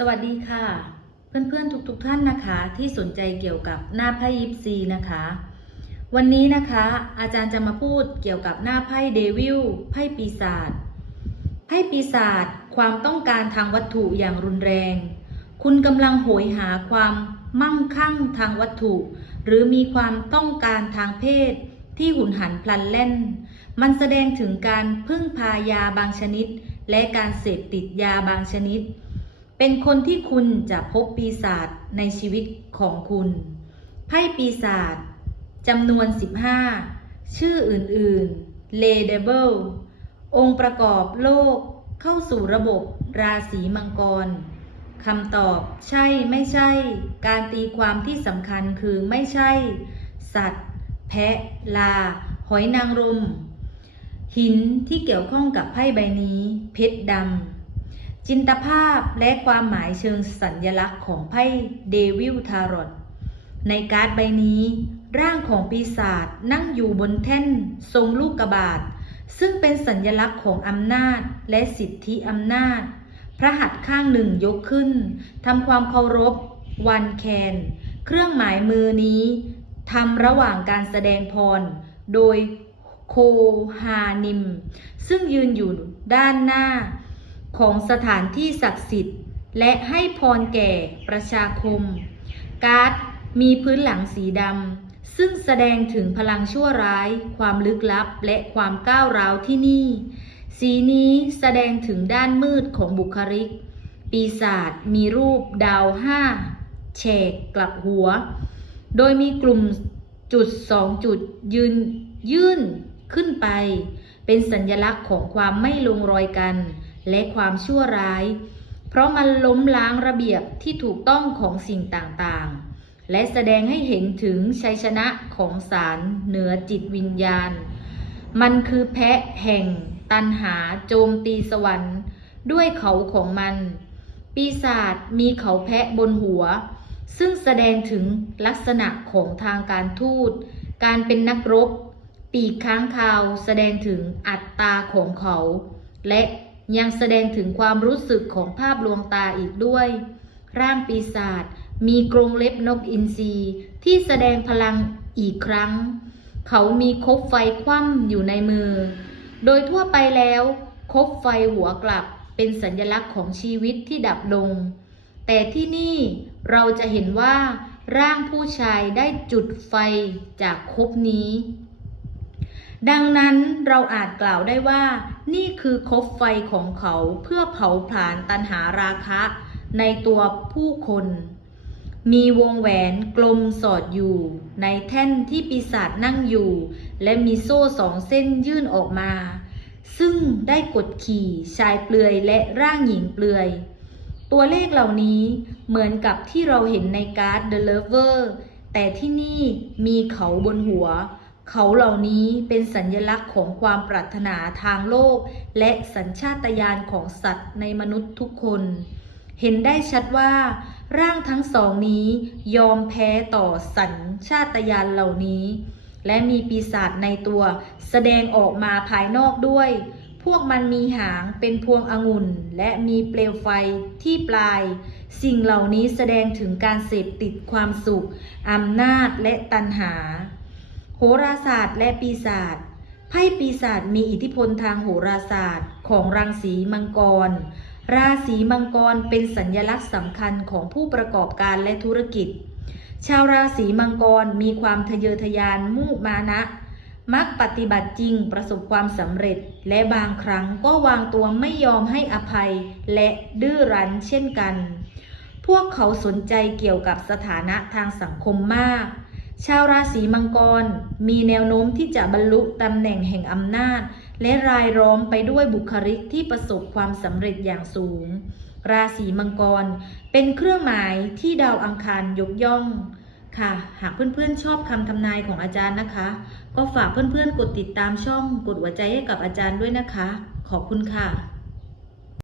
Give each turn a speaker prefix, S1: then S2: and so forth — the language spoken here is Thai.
S1: สวัสดีค่ะ เพื่อนๆทุกๆท่านนะคะที่สนใจเกี่ยวกับหน้าไพ่ยิปซีนะคะ วันนี้นะคะอาจารย์จะมาพูดเกี่ยวกับหน้าไพ่เดวิลไพ่ปีศาจไพ่ปีศาจความต้องการทางวัตถุอย่างรุนแรง คุณกำลังโหยหาความมั่งคั่งทางวัตถุ หรือมีความต้องการทางเพศที่หุนหันพลันแล่น มันแสดงถึงการพึ่งพายาบางชนิด และการเสพติดยาบางชนิด เป็นคนที่คุณจะพบปีศาจในชีวิตของคุณ ไพ่ปีศาจจำนวน 15 ชื่ออื่นๆ เลเดเบิลองค์ประกอบโลกเข้าสู่ระบบราศีมังกรคำตอบใช่ไม่ใช่ การตีความที่สำคัญคือไม่ใช่ สัตว์ แพะ ลา หอยนางรมหินที่เกี่ยวข้องกับไพ่ใบนี้ เพชรดำ จินตภาพและความหมายเชิงสัญญลักษณ์ของไพ่เดวิลทารอตในการ์ดใบนี้ ร่างของปีศาจนั่งอยู่บนแท่นทรงลูกกระบาดซึ่งเป็นสัญญลักษณ์ของอำนาจและสิทธิอำนาจ พระหัตถ์ข้างหนึ่งยกขึ้นทำความเคารพ วันแคน เครื่องหมายมือนี้ทำระหว่างการแสดงพร โดยโคฮานิม ซึ่งยืนอยู่ด้านหน้า ของสถานที่ศักดิ์สิทธิ์ และให้พรแก่ประชาคม การ์ดมีพื้นหลังสีดำ ซึ่งแสดงถึงพลังชั่วร้าย ความลึกลับ และความก้าวร้าวที่นี่ สีนี้แสดงถึงด้านมืดของบุคลิก ปีศาจมีรูปดาวห้าแฉกกลับหัว โดยมีกลุ่มจุดสองจุดยืนยื่นขึ้นไป เป็นสัญลักษณ์ของความไม่ลงรอยกัน และความชั่วร้าย เพราะมันล้มล้างระเบียบที่ถูกต้องของสิ่งต่างๆ และแสดงให้เห็นถึงชัยชนะของสารเหนือจิตวิญญาณ มันคือแพะแห่งตันหาโจมตีสวรรค์ ด้วยเขาของมัน ปีศาจมีเขาแพะบนหัว ซึ่งแสดงถึงลักษณะของทางการทูต การเป็นนักรบ ปีกค้างคาวแสดงถึงอัตตาของเขา และ ยังแสดงถึงความรู้สึกของภาพลวงตาอีกด้วย ร่างปีศาจมีกรงเล็บนกอินทรีที่แสดงพลังอีกครั้ง เขามีคบไฟคว่ำอยู่ในมือ โดยทั่วไปแล้วคบไฟหัวกลับเป็นสัญลักษณ์ของชีวิตที่ดับลง แต่ที่นี่เราจะเห็นว่าร่างผู้ชายได้จุดไฟจากคบนี้ ดังนั้นเราอาจกล่าวได้ว่า นี่คือคบไฟของเขาเพื่อเผาผลาญตันหาราคะ ในตัวผู้คน มีวงแหวนกลมสอดอยู่ ในแท่นที่ปีศาจนั่งอยู่ และมีโซ่สองเส้นยื่นออกมา ซึ่งได้กดขี่ชายเปลือยและร่างหญิงเปลือย ตัวเลขเหล่านี้เหมือนกับที่เราเห็นในการ์ด The Lover แต่ที่นี่มีเขาบนหัว เขาเหล่านี้เป็นสัญญลักษณ์ของความปรารถนาทางโลก และสัญชาตญาณของสัตว์ในมนุษย์ทุกคน เห็นได้ชัดว่า ร่างทั้งสองนี้ยอมแพ้ต่อสัญชาตญาณเหล่านี้ และมีปีศาจในตัวแสดงออกมาภายนอกด้วย พวกมันมีหางเป็นพวงองุ่น และมีเปลวไฟที่ปลาย สิ่งเหล่านี้แสดงถึงการเสพติดความสุขอำนาจและตัณหา โหราศาสตร์และปีศาจไพ่ปีศาจมีอิทธิพลทางโหราศาสตร์ของรังสีมังกร ราศีมังกรเป็นสัญลักษณ์สำคัญของผู้ประกอบการและธุรกิจ ชาวราศีมังกรมีความทะเยอทะยานมุ่งมานะ มักปฏิบัติจริงประสบความสำเร็จ และบางครั้งก็วางตัวไม่ยอมให้อภัยและดื้อรั้นเช่นกัน พวกเขาสนใจเกี่ยวกับสถานะทางสังคมมาก ชาวราศีมังกรมีแนวโน้มที่จะบรรลุตำแหน่งแห่งอำนาจ และรายล้อมไปด้วยบุคลิกที่ประสบความสำเร็จอย่างสูง ราศีมังกรเป็นเครื่องหมายที่ดาวอังคารยกย่องค่ะ หากเพื่อนๆชอบคำทำนายของอาจารย์นะคะ ก็ฝากเพื่อนๆกดติดตามช่อง กดหัวใจให้กับอาจารย์ด้วยนะคะ ขอบคุณค่ะ